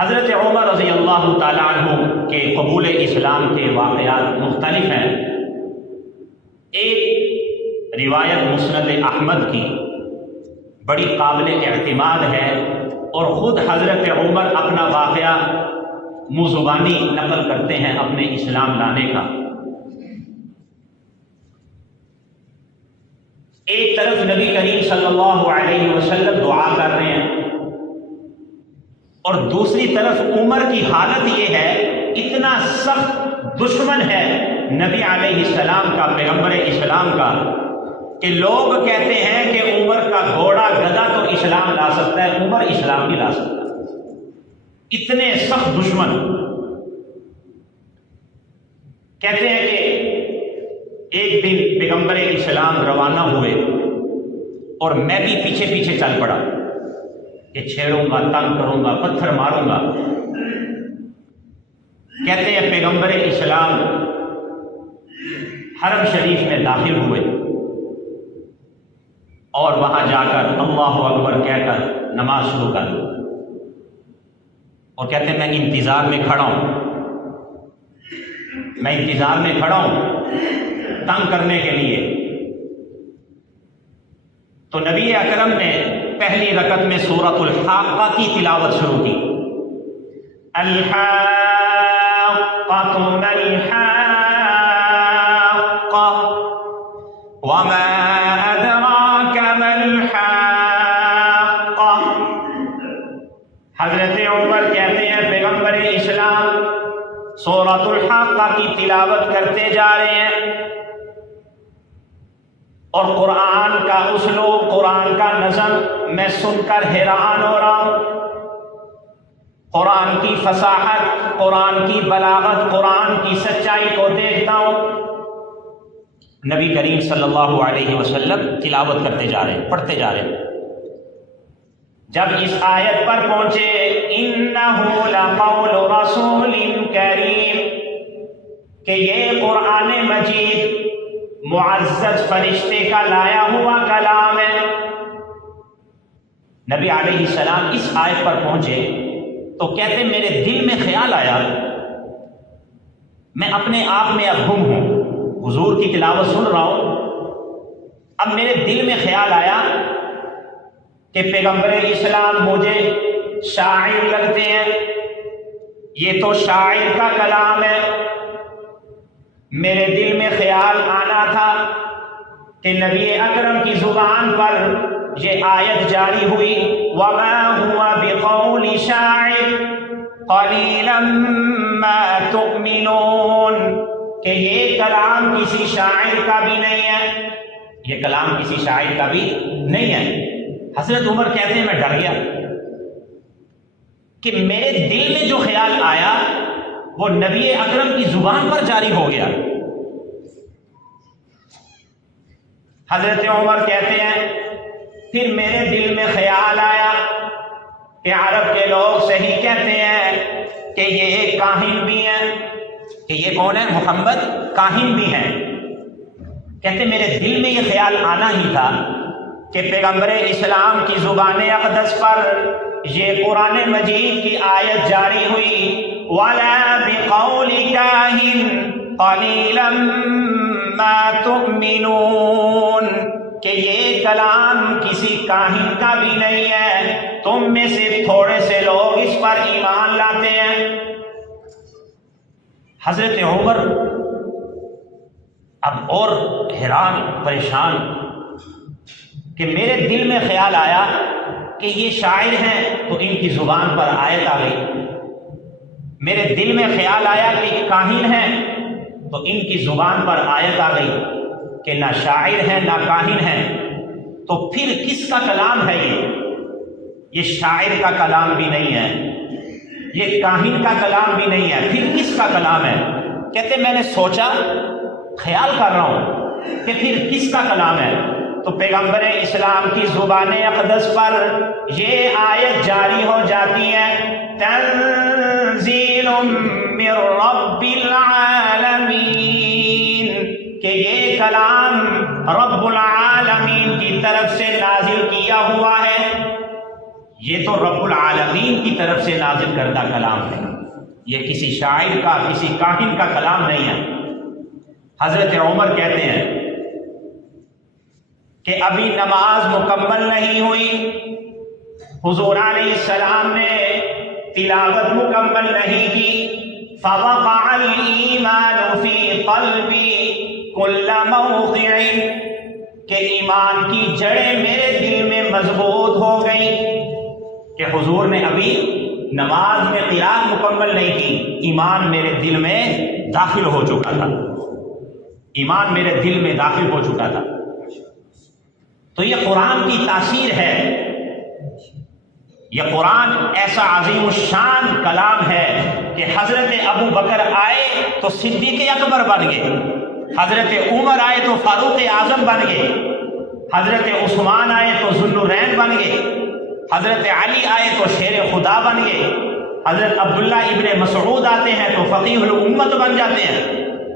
حضرت عمر رضی اللہ تعالیٰ عنہ کے قبول اسلام کے واقعات مختلف ہیں۔ ایک روایت مسند احمد کی بڑی قابل اعتماد ہے اور خود حضرت عمر اپنا واقعہ منہ زبانی نقل کرتے ہیں اپنے اسلام لانے کا۔ ایک طرف نبی کریم صلی اللہ علیہ وسلم دعا کر رہے ہیں اور دوسری طرف عمر کی حالت یہ ہے، اتنا سخت دشمن ہے نبی علیہ السلام کا، پیغمبر اسلام کا، کہ لوگ کہتے ہیں کہ عمر کا گھوڑا گدھا تو اسلام لا سکتا ہے، عمر اسلام نہیں لا سکتا۔ اتنے سخت دشمن کہتے ہیں کہ ایک دن پیغمبر اسلام روانہ ہوئے اور میں بھی پیچھے پیچھے چل پڑا کہ چھیڑوں گا، تنگ کروں گا، پتھر ماروں گا۔ کہتے ہیں پیغمبر اسلام حرم شریف میں داخل ہوئے اور وہاں جا کر اللہ اکبر کہہ کر نماز شروع کر دی اور کہتے ہیں میں انتظار میں کھڑا ہوں، میں انتظار میں کھڑا ہوں تنگ کرنے کے لیے۔ تو نبی اکرم نے پہلی رکعت میں سورۃ الحاقہ کی تلاوت شروع کی، الحاقۃ ما الحاقہ وما ادراک ما الحاقہ۔ حضرت عمر کہتے ہیں پیغمبر اسلام سورۃ الحاقہ کی تلاوت کرتے جا رہے ہیں اور قرآن کا اسلوب، قرآن کا نظم میں سن کر حیران ہو رہا ہوں۔ قرآن کی فصاحت، قرآن کی بلاغت، قرآن کی سچائی کو دیکھتا ہوں۔ نبی کریم صلی اللہ علیہ وسلم تلاوت کرتے جا رہے ہیں، پڑھتے جا رہے ہیں۔ جب اس آیت پر پہنچے انہ لقول رسول کریم، کہ یہ قرآن مجید معزز فرشتے کا لایا ہوا کلام ہے، نبی علیہ السلام اس آیت پر پہنچے تو کہتے میرے دل میں خیال آیا، میں اپنے آپ میں اب گم ہوں، حضور کی تلاوت سن رہا ہوں، اب میرے دل میں خیال آیا کہ پیغمبر اسلام مجھے شاعر لگتے ہیں، یہ تو شاعر کا کلام ہے۔ میرے دل میں خیال آنا تھا کہ نبی اکرم کی زبان پر یہ آیت جاری ہوئی، وَمَا هُوَ بِقَوْلِ شَاعِرٍ قَلِيلًا مَا تُؤْمِنُونَ، کہ یہ کلام کسی شاعر کا بھی نہیں ہے، یہ کلام کسی شاعر کا بھی نہیں ہے۔ حضرت عمر کہتے ہیں میں ڈر گیا کہ میرے دل میں جو خیال آیا وہ نبی اکرم کی زبان پر جاری ہو گیا۔ حضرت عمر کہتے ہیں پھر میرے دل میں خیال آیا کہ عرب کے لوگ صحیح کہتے ہیں کہ یہ ایک کاہن بھی ہیں، کہ یہ کون ہے؟ محمد کاہن بھی ہیں۔ کہتے میرے دل میں یہ خیال آنا ہی تھا کہ پیغمبر اسلام کی زبان اقدس پر یہ قرآن مجید کی آیت جاری ہوئی، وَلَا بِقَوْلِ كَاهِنٍ قَلِيلًا مَا تُؤْمِنُونَ، کہ یہ کلام کسی کاہن کا بھی نہیں ہے، تم میں سے تھوڑے سے لوگ اس پر ایمان لاتے ہیں۔ حضرت عمر اب اور حیران پریشان کہ میرے دل میں خیال آیا کہ یہ شاعر ہیں تو ان کی زبان پر آیت آ گئی، میرے دل میں خیال آیا کہ کاہن ہیں تو ان کی زبان پر آیت آ گئی کہ نہ شاعر ہے نہ کاہن ہے، تو پھر کس کا کلام ہے؟ یہ شاعر کا کلام بھی نہیں ہے، یہ کاہن کا کلام بھی نہیں ہے، پھر کس کا کلام ہے؟ کہتے میں نے سوچا، خیال کر رہا ہوں کہ پھر کس کا کلام ہے، تو پیغمبر اسلام کی زبان اقدس پر یہ آیت جاری ہو جاتی ہے، تنزیل من رب العالمین، کہ یہ کلام رب العالمین کی طرف سے نازل کیا ہوا ہے۔ یہ تو رب العالمین کی طرف سے نازل کردہ کلام ہے، یہ کسی شاعر کا، کسی کاہن کا کلام نہیں ہے۔ حضرت عمر کہتے ہیں کہ ابھی نماز مکمل نہیں ہوئی، حضور علیہ السلام نے تلاوت مکمل نہیں کی، فوقع الایمان فی قلبی کل موضع، کہ ایمان کی جڑیں میرے دل میں مضبوط ہو گئی، کہ حضور نے ابھی نماز میں قرات مکمل نہیں کی، ایمان میرے دل میں داخل ہو چکا تھا، ایمان میرے دل میں داخل ہو چکا تھا۔ تو یہ قرآن کی تاثیر ہے، یہ قرآن ایسا عظیم الشان کلام ہے کہ حضرت ابو بکر آئے تو صدیق اکبر بن گئے، حضرت عمر آئے تو فاروق اعظم بن گئے، حضرت عثمان آئے تو ذوالنورین بن گئے، حضرت علی آئے تو شیر خدا بن گئے، حضرت عبداللہ ابن مسعود آتے ہیں تو فقیہ الامت بن جاتے ہیں،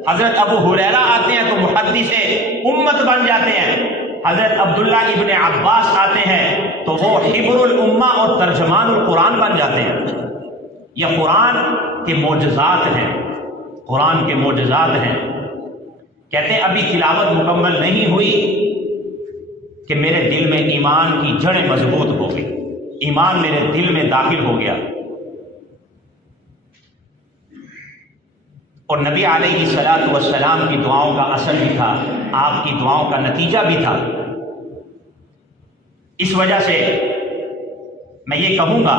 حضرت ابو ہریرہ آتے ہیں تو محدث امت بن جاتے ہیں، حضرت عبداللہ ابن عباس آتے ہیں تو وہ حبر الامہ اور ترجمان القرآن بن جاتے ہیں۔ یہ قرآن کے معجزات ہیں، قرآن کے معجزات ہیں۔ کہتے ہیں ابھی تلاوت مکمل نہیں ہوئی کہ میرے دل میں ایمان کی جڑیں مضبوط ہو گئی، ایمان میرے دل میں داخل ہو گیا۔ اور نبی علیہ الصلوۃ والسلام کی دعاؤں کا اثر بھی تھا، آپ کی دعاؤں کا نتیجہ بھی تھا۔ اس وجہ سے میں یہ کہوں گا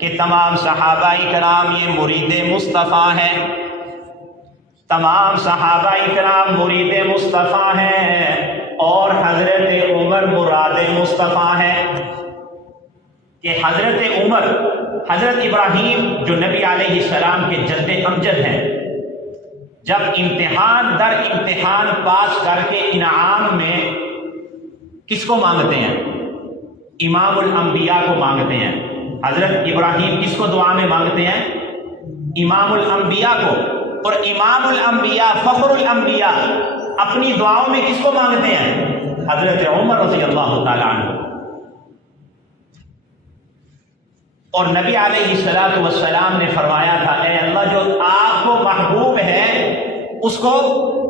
کہ تمام صحابہ کرام یہ مرید مصطفیٰ ہیں، تمام صحابہ کرام مرید مصطفیٰ ہیں، اور حضرت عمر مراد مصطفیٰ ہیں۔ کہ حضرت عمر، حضرت ابراہیم جو نبی علیہ السلام کے جد امجد ہیں، جب امتحان در امتحان پاس کر کے انعام میں کس کو مانگتے ہیں؟ امام الانبیاء کو مانگتے ہیں۔ حضرت ابراہیم کس کو دعا میں مانگتے ہیں؟ امام الانبیاء کو۔ اور امام الانبیاء، فخر الانبیاء، اپنی دعاؤں میں کس کو مانگتے ہیں؟ حضرت عمر رضی اللہ تعالیٰ عنہ۔ اور نبی علیہ الصلوۃ والسلام نے فرمایا تھا، اے اللہ جو آپ کو محبوب ہے اس کو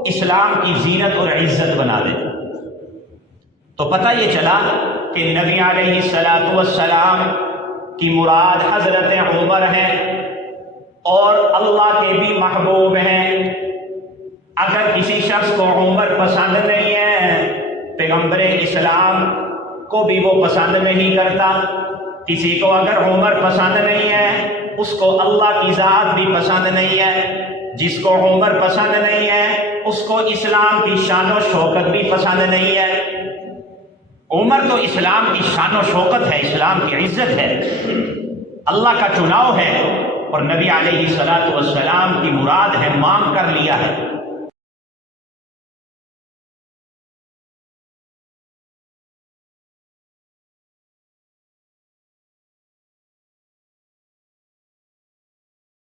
اسلام کی زینت اور عزت بنا دے۔ تو پتہ یہ چلا کہ نبی علیہ الصلوۃ والسلام کی مراد حضرت عمر ہے، اور اللہ کے بھی محبوب ہیں۔ اگر کسی شخص کو عمر پسند نہیں ہے، پیغمبر اسلام کو بھی وہ پسند نہیں کرتا۔ کسی کو اگر عمر پسند نہیں ہے، اس کو اللہ کی ذات بھی پسند نہیں ہے۔ جس کو عمر پسند نہیں ہے، اس کو اسلام کی شان و شوکت بھی پسند نہیں ہے۔ عمر تو اسلام کی شان و شوکت ہے، اسلام کی عزت ہے، اللہ کا چناؤ ہے، اور نبی علیہ الصلوۃ والسلام کی مراد ہے، مانگ کر لیا ہے۔